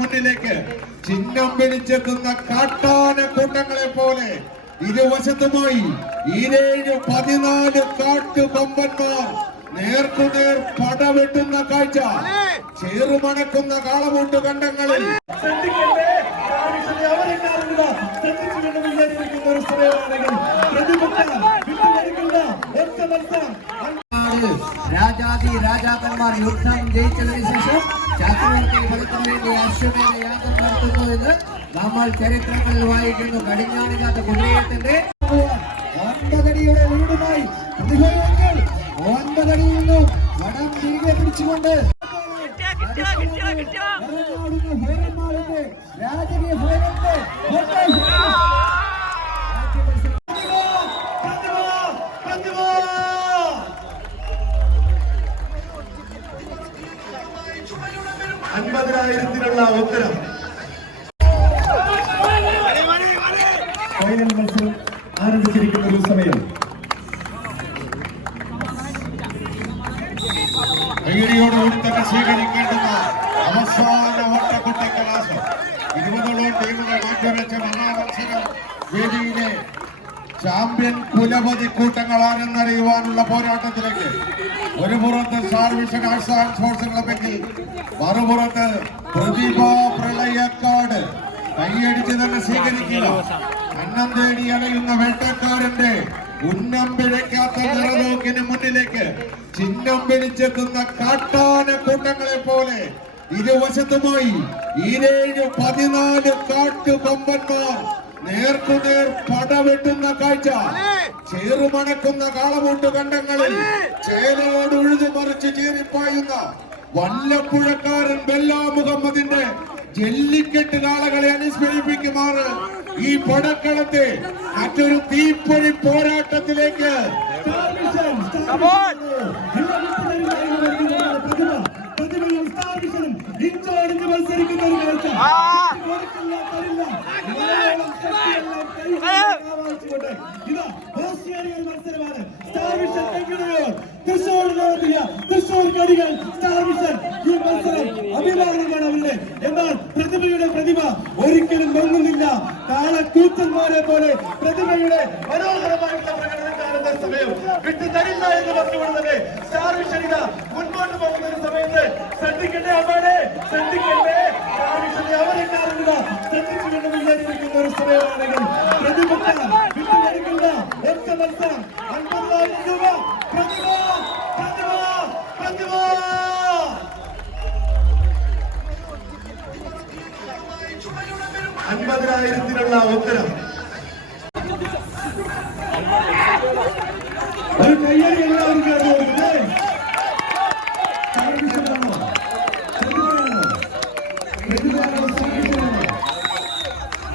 മുന്നിലേക്ക് ചിഹ്നം പിടിച്ചെത്തുന്ന കാട്ടാന കൂട്ടങ്ങളെ പോലെ ഇരുവശത്തുമായി 14 കാട്ടുകൊമ്പന്മാർ നേർക്കുനേർ പടവെട്ടുന്ന കാഴ്ച ചേറുമണക്കുന്ന കാളമൂട്ട് കണ്ടങ്ങളിൽ രാജാതി രാജാക്കന്മാർ യുദ്ധം ജയിച്ചതിനു ശേഷം ചക്രവർത്തി ഫലത്തിന് വേണ്ടി അശ്വമേധ യാഗം നടത്തുന്നുവെന്ന് നമ്മൾ ചരിത്രങ്ങളിൽ വായിക്കുന്നു. കടിഞ്ഞാണില്ലാത്ത കുതിരയത്തിന്റെ 9 അടിയുടെ ലീഡുമായി 9 അടിയിൽ നിന്നും വടം തിരികെ പിടിച്ചുകൊണ്ട് രാജകീയ ഭയന്റെ 50,000-നുള്ള ഉത്തരം. ഫൈനൽ മത്സരം ആരംഭിച്ചിരിക്കുന്ന ഒരു സമയം ധൈര്യോടുകൂടി തന്നെ സ്വീകരിക്കേണ്ടുന്ന അവസാന ഓട്ടക്കുട്ടി കലാശം. 20ഓളം ടീമുകൾ മാറ്റിവെച്ച മഹാമത്സരം വേദിയിലെ ചാമ്പ്യൻ കുലപതി കൂട്ടങ്ങൾ ആരെന്നറിയുവാനുള്ള പോരാട്ടത്തിലേക്ക് ഒരു പുറത്ത് star vision arts and sports ക്ലബെങ്കിൽ മറുപുറത്ത് പ്രതിഭ പ്രളയക്കാട് കൈയടിച്ച് തന്നെ സ്വീകരിക്കുക. അന്നം തേടി അലയുന്ന വേട്ടക്കാരന്റെ ഉന്നം പിഴയ്ക്കാത്ത നിറനോക്കിന് മുന്നിലേക്ക് ചിഹ്നം പിടിച്ചെത്തുന്ന കാട്ടാന കൂട്ടങ്ങളെ പോലെ ഇരുവശത്തുമായി 14 കാട്ടുകൊമ്പന്മാർ നേർക്കുനേർ പടവെട്ടുന്ന കാഴ്ച ചേറുമണക്കുന്ന കാളമൂട്ട് കണ്ടങ്ങളിൽ ചേലോട് ഉഴുതു മറിച്ച് ചീറിപ്പായുന്ന വല്ലപ്പുഴക്കാരൻ ബെല്ലാ മുഹമ്മദിന്റെ ജല്ലിക്കെട്ട് കാളകളെ അനുസ്മരിപ്പിക്കുമാറ് ഈ പടക്കളത്തെ മറ്റൊരു തീപ്പൊഴി പോരാട്ടത്തിലേക്ക് മത്സരിക്കുന്ന ഒരു കാഴ്ച മത്സരമാണ്. തൃശൂർ കടികൾ സ്റ്റാർ വിഷൻ ഈ മത്സരം അഭിമാനമാണ് അവരുടെ. എന്നാൽ പ്രതിഭയുടെ പ്രതിഭ ഒരിക്കലും പൊങ്ങുന്നില്ല. കാളക്കൂത്തന്മാരെ പോലെ പ്രതിഭയുടെ മനോഹരമായിട്ടുള്ള പ്രകടനം കാണുന്ന സമയം വിട്ടു തരില്ല എന്ന് പറഞ്ഞുകൊണ്ടത് സ്റ്റാർ വിഷൻ മുൻപോട്ട് പോകുന്ന ഒരു സമയത്ത് ശ്രദ്ധിക്കട്ടെ അമ്മാനെ, ശ്രദ്ധിക്കട്ടെ. സ്റ്റാർ വിഷനെ അവരെല്ലാവരും ശ്രദ്ധിച്ചുകൊണ്ട് വിചാരിച്ചിരിക്കുന്ന ഒരു സമയമാണെങ്കിൽ പ്രതിഭ വിട്ടുകൊടുക്കില്ല. ഒറ്റ മത്സരം 50,000 രൂപ. പ്രതിഭ പ്രതിഭ പ്രതിഭ 50,000-നുള്ള ഉത്തരം. ഒരു കയ്യടി എല്ലാവരും കേട്ടോ.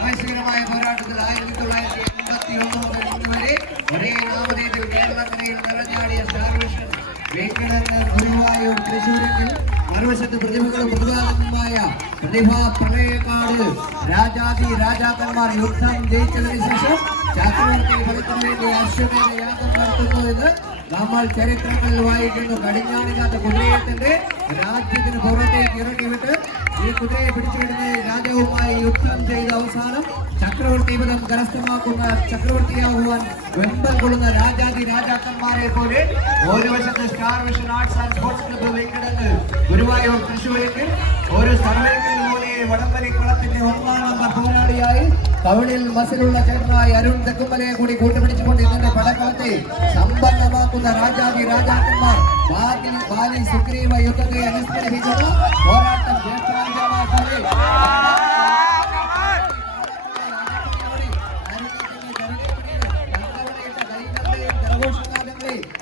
ആവശ്യകരമായ പോരാട്ടത്തിൽ 1981 മുതൽ ഇന്ന് വരെ ഒരേ നാമധേയത്തിൽ കേരളക്കരയിൽ നിറഞ്ഞാടിയ സ്റ്റാർ വിഷൻ വെങ്കടങ്ങ് ഗുരുവായൂർ തൃശൂരിൽ മറുവശത്ത് പ്രതിഭകളും പ്രതിഭാഗങ്ങളുമായ പ്രതിഭാ പ്രളയക്കാട് രാജാതി രാജാക്കന്മാർ യുദ്ധം ജയിച്ചതിനു ശേഷം ചക്രവർത്തി ഫലത്തിന് വേണ്ടി അശ്വമേധ യാഗം നടത്തുന്നുവെന്ന് നമ്മൾ ചരിത്രങ്ങളിൽ വായിക്കുന്നു. കടിഞ്ഞാണില്ലാത്ത കുതിരയത്തിന്റെ രാജ്യത്തിന് പുറത്തേക്ക് ഇറങ്ങിവിട്ട് ഈ കുതിരയെ പിടിച്ചുവിടുന്ന രാജാവുമായി യുദ്ധം ചെയ്ത അവസാനം ചക്രവർത്തി പദം കരസ്ഥമാക്കുന്ന ചക്രവർത്തിയാകുവാൻ വെമ്പൽ കൊള്ളുന്ന രാജാതി രാജാക്കന്മാരെ പോലെ ഒരു വശത്ത് star vision arts and sports club Venkitangu Guruvayur തൃശ്ശൂരിൽ ഒരു സർവൈക്കൽ പോലെ വടംവലിക്കളത്തിന്റെ 1-ാം നമ്പർ പോരാളിയായി കവളിൽ മസിലുള്ള ചേട്ടനായി അരുൺ തെക്കുമലയെ കൂടി കൂട്ടുപിടിച്ചുകൊണ്ട് ഇതിന്റെ പടക്കളത്തെ സമ്പന്നമാക്കുന്ന രാജാതി രാജാക്കന്മാർ ബാലി സുഗ്രീവ യുദ്ധത്തെ അനുസ്മരിപ്പിക്കുന്ന പോരാട്ടം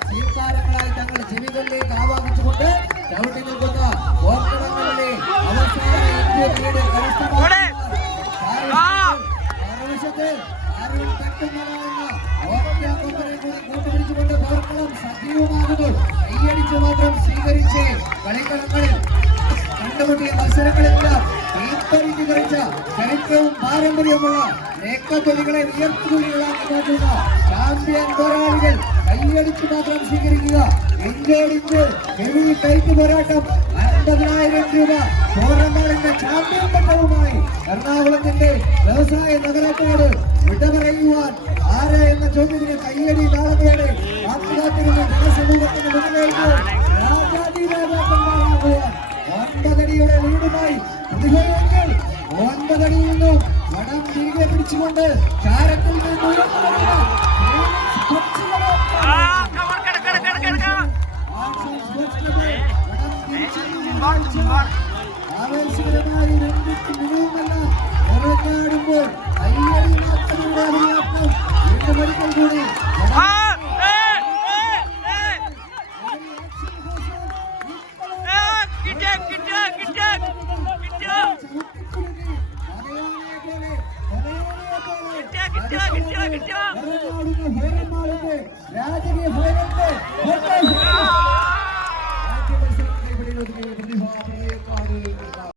സ്വീകാരങ്ങളായി തങ്ങളുടെ ചെവികളിലേക്ക് ആവാഹിച്ചുകൊണ്ട് ചവിട്ടി നിൽക്കുന്ന ഓർക്കടങ്ങളിലെ അവസാന കൂട്ടുപിടിച്ചുകൊണ്ട് പോർക്കളം സജീവമാകുമ്പോൾ കൈയടിച്ച് മാത്രം സ്വീകരിച്ച് കളിക്കളങ്ങളിൽ കണ്ടുമുട്ടിയ മത്സരങ്ങളെല്ലാം തീപ്പരിഞ്ഞു കഴിച്ച ചരിത്രവും പാരമ്പര്യമുള്ള നേക്കത്തൊലികളെ ഉയർത്തുകൊള്ളികളാക്കി മാറ്റുന്ന ചാമ്പ്യൻ പോരാളികൾ കൈയടിച്ച് മാത്രം സ്വീകരിക്കുക. ഇഞ്ചോടിഞ്ച് ഹെവി ടൈറ്റ് പോരാട്ടം 50,000 രൂപ ടൂർണമെന്റിന്റെ ചാമ്പ്യൻ പട്ടവുമായി എറണാകുളത്തിന്റെ വ്യവസായ നഗരത്തോട് വിട പറയുവാൻ ആര് എന്ന ചോദ്യത്തിന് കയ്യടി നാളെയോടെ കാത്തുകാത്തിരുന്ന ജനസമൂഹത്തിന് മുന്നിലേക്ക് രാജാതിരാജാക്കന്മാരാകുവാൻ 9 അടിയുടെ ലീഡുമായി പ്രതിഭയെങ്കിൽ 9 അടിയിൽ നിന്നും വടം തിരികെ പിടിച്ചുകൊണ്ട് ചാരത്തിൽ നിന്ന് ആവേശകരമായി രംഗത്ത് മുഴുവനെല്ലാം നിറഞ്ഞാടുമ്പോൾ കയ്യടി മാത്രമുള്ള അഭിനയാത്മം വീണ്ടും ഒരിക്കൽ കൂടി രാജകീയ ഭയന്റെ